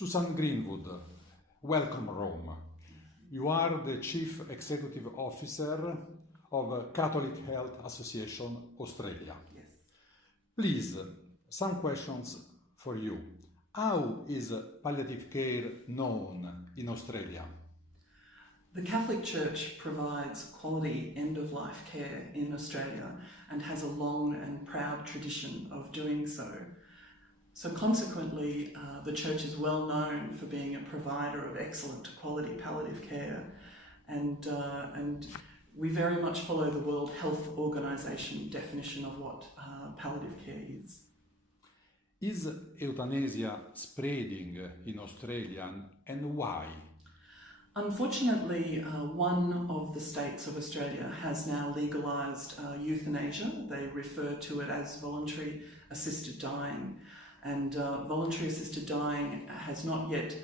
Suzanne Greenwood, welcome Rome. You are the Chief Executive Officer of Catholic Health Association Australia. Yes. Please, some questions for you. How is palliative care known in Australia? The Catholic Church provides quality end-of-life care in Australia and has a long and proud tradition of doing so. So consequently, the Church is well known for being a provider of excellent quality palliative care, and we very much follow the World Health Organization definition of what palliative care is. Is euthanasia spreading in Australia, and why? Unfortunately, one of the states of Australia has now legalised euthanasia. They refer to it as voluntary assisted dying. And voluntary assisted dying has not yet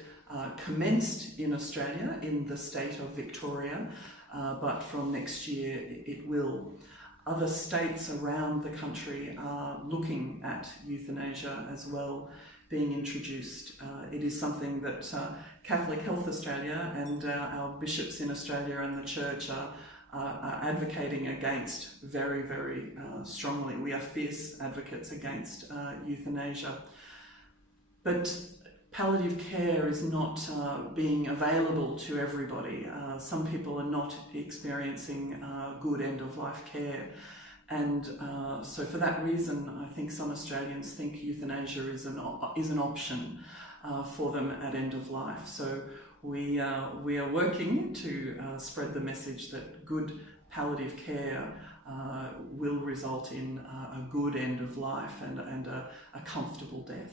commenced in Australia, in the state of Victoria, but from next year it will. Other states around the country are looking at euthanasia as well being introduced. It is something that Catholic Health Australia and our bishops in Australia and the Church are advocating against very, very strongly. We are fierce advocates against euthanasia. But palliative care is not being available to everybody. Some people are not experiencing good end-of-life care. And so for that reason, I think some Australians think euthanasia is an option for them at end of life. So we are working to spread the message that good palliative care will result in a good end of life and a comfortable death.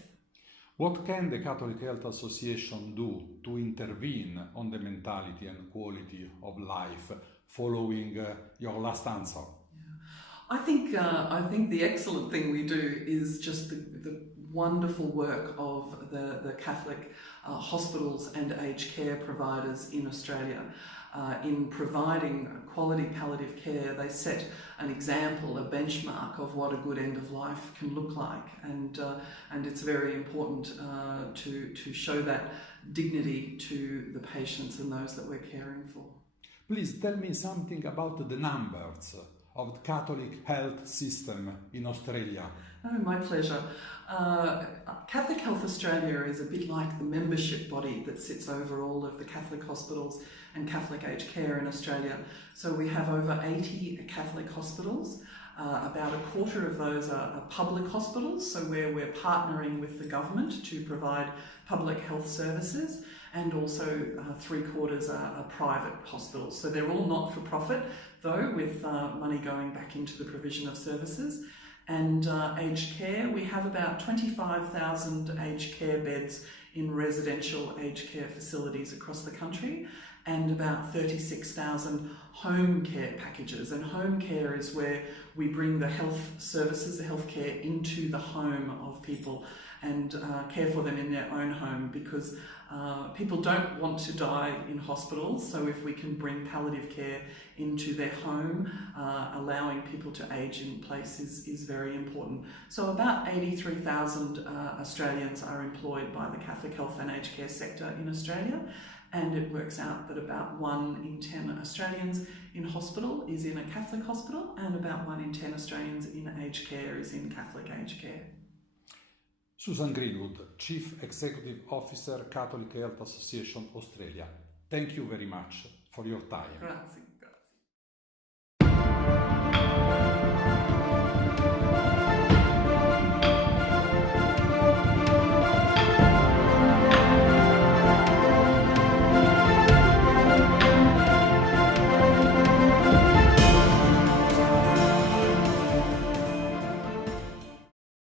What can the Catholic Health Association do to intervene on the mentality and quality of life following your last answer? I think the excellent thing we do is just the wonderful work of the Catholic hospitals and aged care providers in Australia. In providing quality palliative care, they set an example, a benchmark of what a good end of life can look like, and it's very important to show that dignity to the patients and those that we're caring for. Please tell me something about the numbers of the Catholic health system in Australia. Oh, my pleasure. Catholic Health Australia is a bit like the membership body that sits over all of the Catholic hospitals and Catholic aged care in Australia. So we have over 80 Catholic hospitals. About a quarter of those are public hospitals, so where we're partnering with the government to provide public health services, and also 3/4 are private hospitals. So they're all not-for-profit, though, with money going back into the provision of services. And aged care, we have about 25,000 aged care beds in residential aged care facilities across the country, and about 36,000 home care packages. And home care is where we bring the health services, the health care, into the home of people and care for them in their own home, because people don't want to die in hospitals. So if we can bring palliative care into their home, allowing people to age in place is very important. So about 83,000 Australians are employed by the Catholic health and aged care sector in Australia, and it works out that about 1 in 10 Australians in hospital is in a Catholic hospital, and about 1 in 10 Australians in aged care is in Catholic aged care. Suzanne Greenwood, Chief Executive Officer, Catholic Health Association Australia. Thank you very much for your time. Grazie.